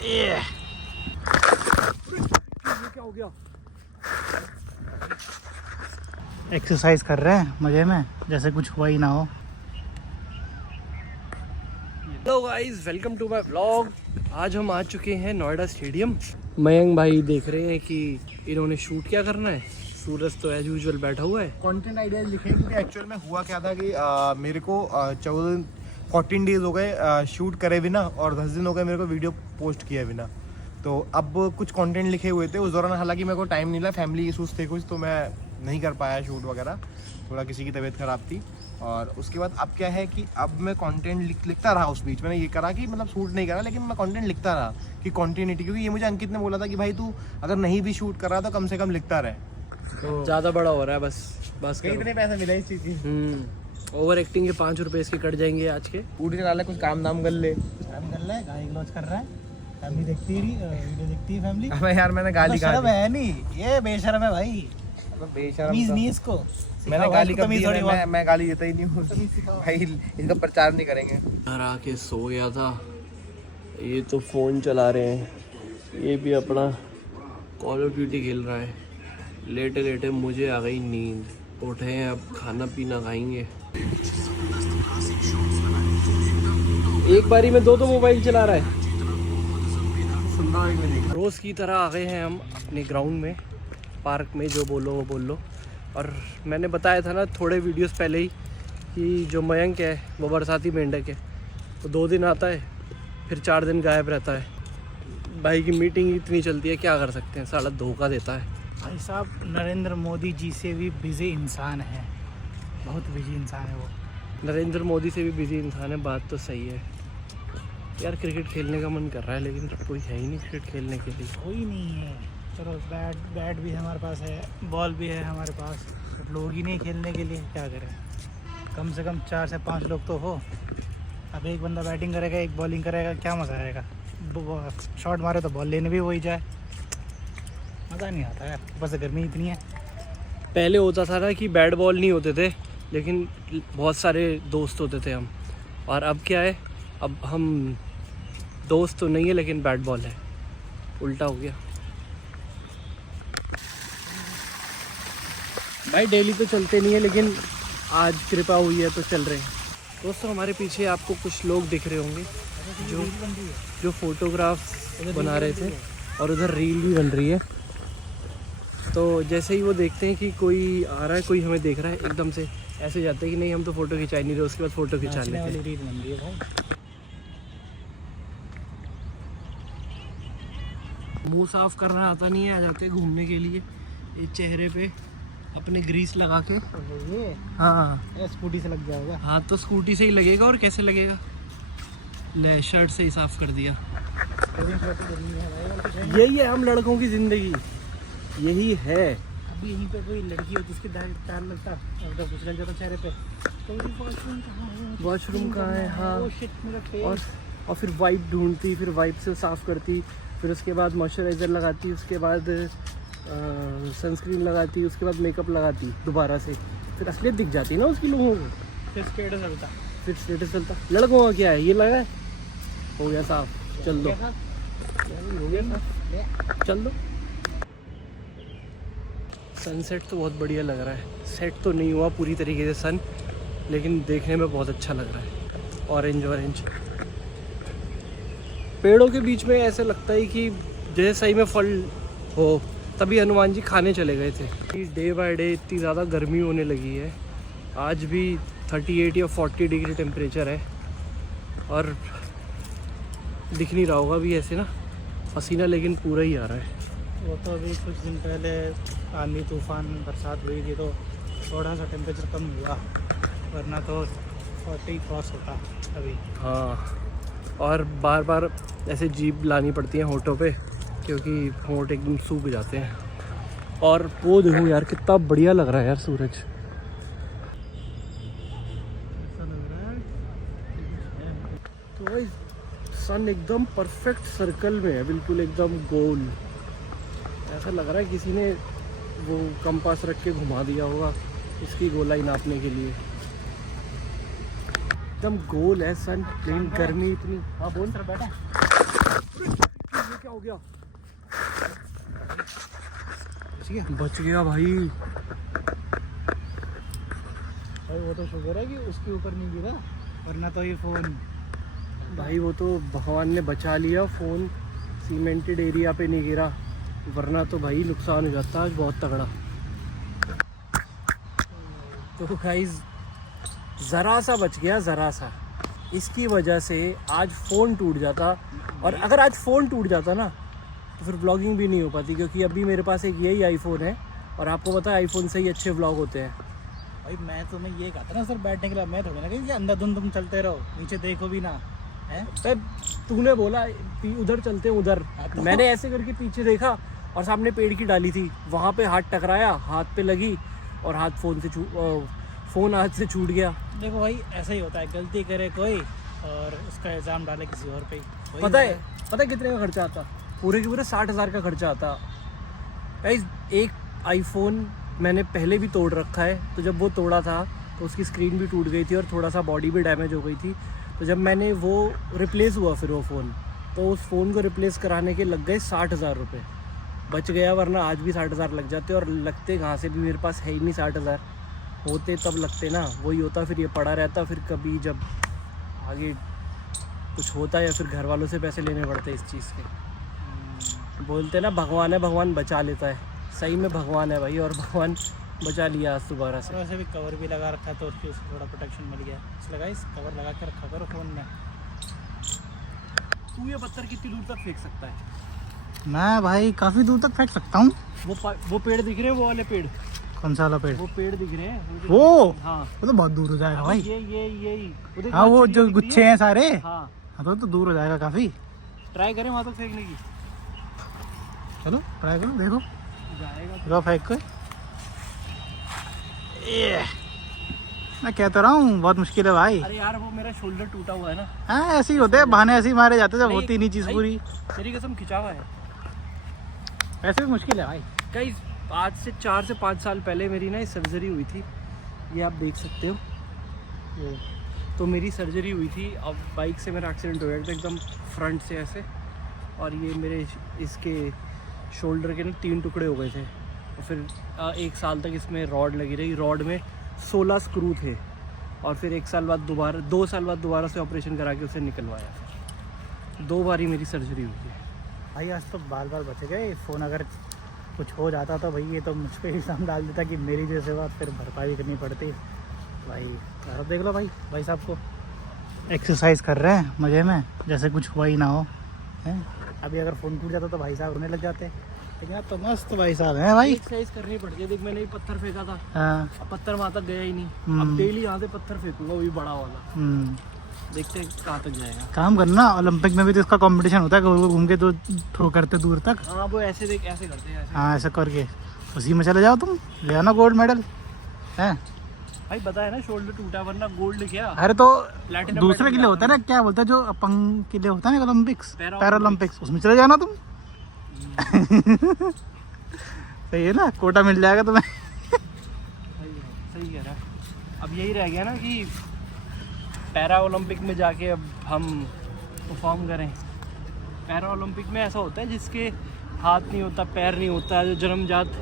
ये क्या हो गया? एक्सरसाइज कर रहे हैं मजे में, जैसे कुछ हुआ ही ना हो। Hello guys, welcome to my vlog. आज हम आ चुके हैं नोएडा स्टेडियम। मयंक भाई देख रहे हैं कि इन्होंने शूट क्या करना है। सूरज तो एज यूजुअल बैठा हुआ है। कंटेंट आइडियाज लिखे क्योंकि एक्चुअल में हुआ क्या था कि मेरे को 14 डेज हो गए शूट करे बिना और 10 दिन हो गए मेरे को वीडियो पोस्ट किए बिना। तो अब कुछ कंटेंट लिखे हुए थे उस दौरान, हालांकि मेरे को टाइम नहीं लगा, फैमिली इशूज़ थे कुछ, तो मैं नहीं कर पाया शूट वगैरह, थोड़ा किसी की तबीयत ख़राब थी। और उसके बाद अब क्या है कि अब मैं कंटेंट लिखता रहा। उस बीच मैंने ये करा कि मतलब शूट नहीं करा, लेकिन मैं कंटेंट लिखता रहा कि कंटिन्यूटी, क्योंकि ये मुझे अंकित ने बोला था कि भाई तू अगर नहीं भी शूट कर रहा तो कम से कम लिखता रहे। तो ज़्यादा बड़ा हो रहा है, बस कितने पैसे मिले इस चीज़ की? ओवर एक्टिंग के 5 रुपये इसके कट जाएंगे आज के। पूरी डाला, कुछ काम दाम कर ले। काम कर ले, गाली गलौज कर रहा है, फैमिली देखती है, वीडियो देखती है फैमिली। अबे यार मैंने गाली शर्म है नहीं, ये बेशर्म है भाई, बेशर्म नहीं इसको मैंने गाली कब दी? मैं गाली देता ही नहीं हूँ भाई, इसका प्रचार नहीं करेंगे। घर आके सो गया था, ये तो फ़ोन चला रहे हैं, ये भी अपना कॉल ऑफ ड्यूटी खेल रहा है। लेटे लेटे मुझे आ गई नींद, उठे हैं अब खाना पीना खाएंगे। एक बारी में दो मोबाइल चला रहा है। रोज़ की तरह आ गए हैं हम अपने ग्राउंड में, पार्क में, जो बोलो वो बोल लो। और मैंने बताया था ना थोड़े वीडियोस पहले ही कि जो मयंक है वो बरसाती मेंढक है, तो 2 दिन आता है फिर 4 दिन गायब रहता है। भाई की मीटिंग इतनी चलती है, क्या कर सकते हैं, साला धोखा देता है। भाई साहब नरेंद्र मोदी जी से भी बिजी इंसान है, बहुत बिजी इंसान है वो। नरेंद्र मोदी से भी बिजी इंसान है, बात तो सही है यार। क्रिकेट खेलने का मन कर रहा है लेकिन कोई है ही नहीं क्रिकेट खेलने के लिए। कोई नहीं है। चलो बैट भी हमारे पास है, बॉल भी है हमारे पास, बट लोग ही नहीं खेलने के लिए, क्या करें। कम से कम 4 से 5 लोग तो हो। अब एक बंदा बैटिंग करेगा, एक बॉलिंग करेगा, क्या मज़ा आएगा। शॉट मारे तो बॉल लेने भी वही जाए, मज़ा नहीं आता यार, बस गर्मी इतनी है। पहले होता था ना कि बैट बॉल नहीं होते थे, लेकिन बहुत सारे दोस्त होते थे हम। और अब क्या है, अब हम दोस्त तो नहीं है लेकिन बैट बॉल है, उल्टा हो गया। भाई डेली तो चलते नहीं है, लेकिन आज कृपा हुई है तो चल रहे हैं। दोस्तों हमारे पीछे आपको कुछ लोग दिख रहे होंगे जो फोटोग्राफ बना रहे थे, और उधर रील भी बन रही है। तो जैसे ही वो देखते हैं कि कोई आ रहा है, कोई हमें देख रहा है, एकदम से ऐसे जाते हैं कि नहीं हम तो फ़ोटो खिंचा नहीं रहे, उसके बाद फ़ोटो खिंचा लेते हैं। रील बन रही है भाई। मुंह साफ करना आता नहीं है, आ जाते हैं घूमने के लिए। ये चेहरे पे अपने ग्रीस लगा के। ये हाँ स्कूटी से लग जाएगा। हाँ तो स्कूटी से ही लगेगा, और कैसे लगेगा। ले शर्ट से ही साफ कर दिया। यही है हम लड़कों की ज़िंदगी, यही है। अभी यहीं पे कोई लड़की होती उसके पैर लगता, तो कुछ लग जाता चेहरे पे, तो वॉशरूम कहाँ है। हाँ और फिर वाइप ढूंढती, फिर वाइप से साफ़ करती, फिर उसके बाद मॉइस्चराइज़र लगाती, उसके बाद सनस्क्रीन लगाती, उसके बाद मेकअप लगाती दोबारा से, फिर असलियत दिख जाती है ना उसकी लोगों को। फिर स्टेटस चलता। लड़कों का क्या है, ये लगा है, हो गया साफ, चल दो, हो गया साफ, चल दो। सनसेट तो बहुत बढ़िया लग रहा है। सेट तो नहीं हुआ पूरी तरीके से सन, लेकिन देखने में बहुत अच्छा लग रहा है। ऑरेंज पेड़ों के बीच में ऐसे लगता है कि जैसे सही में फल हो। तभी हनुमान जी खाने चले गए थे। डे बाय डे इतनी ज़्यादा गर्मी होने लगी है। आज भी 38 या 40 डिग्री टेम्परेचर है, और दिख नहीं रहा होगा भी ऐसे ना पसीना, लेकिन पूरा ही आ रहा है। वो तो अभी कुछ दिन पहले आंधी तूफान बरसात हुई थी, तो थोड़ा सा टेम्परेचर कम हुआ, वरना तो 40 क्रॉस होता अभी। हाँ, और बार बार ऐसे जीभ लानी पड़ती है होठों पे, क्योंकि होंठ एकदम सूख जाते हैं। और वो देखो यार कितना बढ़िया लग रहा है यार सूरज। तो भाई सन एकदम परफेक्ट सर्कल में है, बिल्कुल एकदम गोल। ऐसा लग रहा है किसी ने वो कंपास रख के घुमा दिया होगा इसकी गोलाई नापने के लिए। एकदम गोल है सन, लेकिन गर्मी इतनी। हाँ बोल। ये क्या हो गया? बच गया भाई। भाई वो तो शुक्र है कि उसके ऊपर नहीं गिरा, वरना तो ये फ़ोन भाई वो तो भगवान ने बचा लिया, फ़ोन सीमेंटेड एरिया पे नहीं गिरा, वरना तो भाई नुकसान हो जाता आज बहुत तगड़ा। तो गाइस ज़रा सा बच गया, ज़रा सा। इसकी वजह से आज फ़ोन टूट जाता, और अगर आज फ़ोन टूट जाता ना तो फिर व्लॉगिंग भी नहीं हो पाती, क्योंकि अभी मेरे पास एक यही आईफोन है और आपको पता है आईफोन से ही अच्छे व्लॉग होते हैं। भाई मैं तुम्हें ये कहता ना सर बैठने के लिए, मैं थोड़ी ना कि अंधाधुंध तुम चलते रहो, नीचे देखो भी ना है। तूने बोला उधर चलते हैं उधर, तो मैंने ऐसे करके पीछे देखा और सामने पेड़ की डाली थी, वहाँ पे हाथ टकराया, हाथ पे लगी और फ़ोन हाथ से छूट गया। देखो भाई ऐसा ही होता है, गलती करे कोई और उसका इल्ज़ाम डाले किसी और पे ही। पता है कितने का खर्चा आता? पूरे के पूरे 60,000 का खर्चा आता। गाइस एक आईफोन मैंने पहले भी तोड़ रखा है, तो जब वो तोड़ा था तो उसकी स्क्रीन भी टूट गई थी और थोड़ा सा बॉडी भी डैमेज हो गई थी। तो जब मैंने वो रिप्लेस हुआ फिर वो फ़ोन, तो उस फ़ोन को रिप्लेस कराने के लग गए 60,000 रुपये। बच गया, वरना आज भी 60,000 लग जाते, और लगते कहाँ से, भी मेरे पास है ही नहीं 60,000, होते तब लगते ना, वही होता फिर ये पड़ा रहता, फिर कभी जब आगे कुछ होता या फिर घर वालों से पैसे लेने पड़ते इस चीज़ के। बोलते ना भगवान है, भगवान बचा लेता है, सही में भगवान है भाई, और भगवान बचा लिया आज दोबारा से। वैसे भी कवर भी लगा रखा तो उसकी उसको थोड़ा प्रोटेक्शन मिल गया, इसलिए गाइस कवर लगा के रखा करो फ़ोन में। तू ये पत्थर कितनी दूर तक फेंक सकता है? मैं भाई काफ़ी दूर तक फेंक सकता हूँ। वो पेड़ दिख रहे हैं, वो वाले पेड़, कौन सा वाला पेड़? वो पेड़ दिख रहे हैं वो हाँ, वो तो बहुत दूर हो जाएगा भाई। ये हाँ वो जो गुच्छे हैं सारे, हाँ, हाँ तो दूर हो जाएगा काफ़ी। ट्राई करें वहाँ तक फेंकने की। चलो ट्राई करो, देखो जाएगा फेंक को। मैं कहता रहा हूँ बहुत मुश्किल है भाई। अरे यार वो मेरा शोल्डर टूटा हुआ है ना। हाँ ऐसे ही होते हैं बहाने, ऐसे ही मारे जाते हैं जब नहीं, होती नहीं चीज़ भाई, पूरी। तेरी कसम खिंचा हुआ है। ऐसे भी मुश्किल है भाई। कई आज से 4 से 5 साल पहले मेरी ना सर्जरी हुई थी, ये आप देख सकते हो। तो मेरी सर्जरी हुई थी, अब बाइक से मेरा एक्सीडेंट हो गया था एकदम फ्रंट से ऐसे, और ये मेरे इसके शोल्डर के ना 3 टुकड़े हो गए थे। और फिर 1 साल तक इसमें रॉड लगी रही, रॉड में 16 स्क्रू थे, और फिर 1 साल बाद दोबारा 2 साल बाद दोबारा से ऑपरेशन करा के उसे निकलवाया। 2 बार ही मेरी सर्जरी हुई है भाई। आज तो बाल बाल बच गए। फ़ोन अगर कुछ हो जाता तो भाई ये तो मुझ पर इल्ज़ाम डाल देता कि मेरी जैसे बात, फिर भरपाई करनी पड़ती भाई। अब देख लो भाई साहब को एक्सरसाइज कर रहे हैं मज़े में, जैसे कुछ हुआ ही ना हो है। अभी अगर फ़ोन टूट जाता तो भाई साहब रोने लग जाते, लेकिन अब तो मस्त भाई साहब हैं भाई। एक्सरसाइज करनी पड़ती है। देख मैंने पत्थर फेंका था, हाँ अब पत्थर वहाँ तक गया ही नहीं। अब डेली यहाँ से पत्थर फेंकूंगा, वो भी बड़ा वाला, देखते हैं कहाँ तक जाएगा। काम करना, ओलंपिक में भी तो इसका कंपटीशन होता है, घूम के तो थ्रो करते दूर तक। हाँ वो ऐसे देख, ऐसे करते हैं ऐसे। हाँ ऐसा करके उसी में चले जाओ, तुम ले आना गोल्ड मेडल है भाई बताया ना, शोल्डर टूटा, वरना गोल्ड क्या। अरे तो प्लैटिनम दूसरे के लिए होता है ना, क्या बोलता है जो अपंग के लिए होता है ना, ओलंपिक्स पैरा पैरालंपिक्स, उसमें चले जाना तुम। सही है ना, कोटा मिल जाएगा तुम्हें। सही कह रहा है। अब यही रह गया ना कि पैरा ओलंपिक में जाके अब हम परफॉर्म करें। पैरा ओलंपिक में ऐसा होता है जिसके हाथ नहीं होता, पैर नहीं होता, जो जन्मजात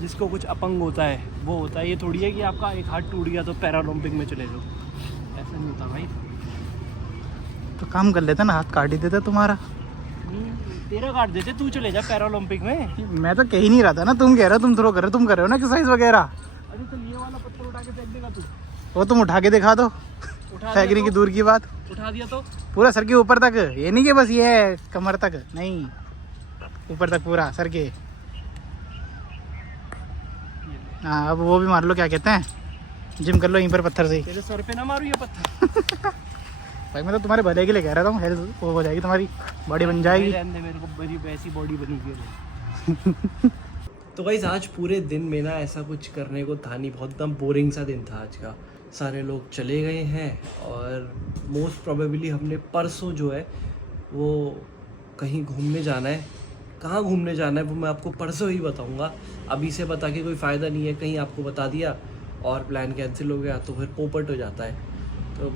जिसको कुछ अपंग होता है वो होता है। ये थोड़ी है कि आपका एक हाथ टूट गया तो पैरा ओलंपिक में चले जाओ, ऐसा नहीं होता भाई। तो काम कर लेते ना, हाथ काट ही देते तुम्हारा। तेरा काट देते, तू चले जा पैरा ओलंपिक में। मैं तो कह ही नहीं रहा था ना, तुम कह रहे हो, तुम थ्रो कर रहे हो, तुम कर रहे हो ना एक्सरसाइज वगैरह। अरे तो ये वाला पत्थर उठा के फेंक देगा तू? वो तुम उठा के दिखा दो, फेंकने की दूर की बात। उठा दिया तो पूरा सर के ऊपर तक, ये नहीं कि बस ये है कमर तक, नहीं ऊपर तक पूरा सर के। हाँ अब वो भी मार लो, क्या कहते हैं, जिम कर लो यहीं पर पत्थर से ही। तेरे सर पे ना मारू ये पत्थर। भाई मैं तो तुम्हारे भले के लिए कह रहा था, हेल्थ वो हो जाएगी, तुम्हारी बॉडी बन जाएगी। रहने दे, मेरे को मेरी वैसी बॉडी बनी हुई है। तो गाइस आज पूरे दिन में ना ऐसा कुछ करने को था नहीं, बहुत एकदम बोरिंग सा दिन था आज का। सारे लोग चले गए हैं और मोस्ट प्रोबेबली हमने परसों जो है वो कहीं घूमने जाना है। कहाँ घूमने जाना है वो मैं आपको परसों ही बताऊंगा, अभी से बता के कोई फ़ायदा नहीं है। कहीं आपको बता दिया और प्लान कैंसिल हो गया तो फिर पोपट हो जाता है। तो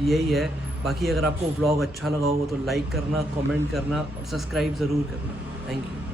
यही है, बाकी अगर आपको व्लॉग अच्छा लगा हो तो लाइक करना, कमेंट करना और सब्सक्राइब ज़रूर करना। Thank you.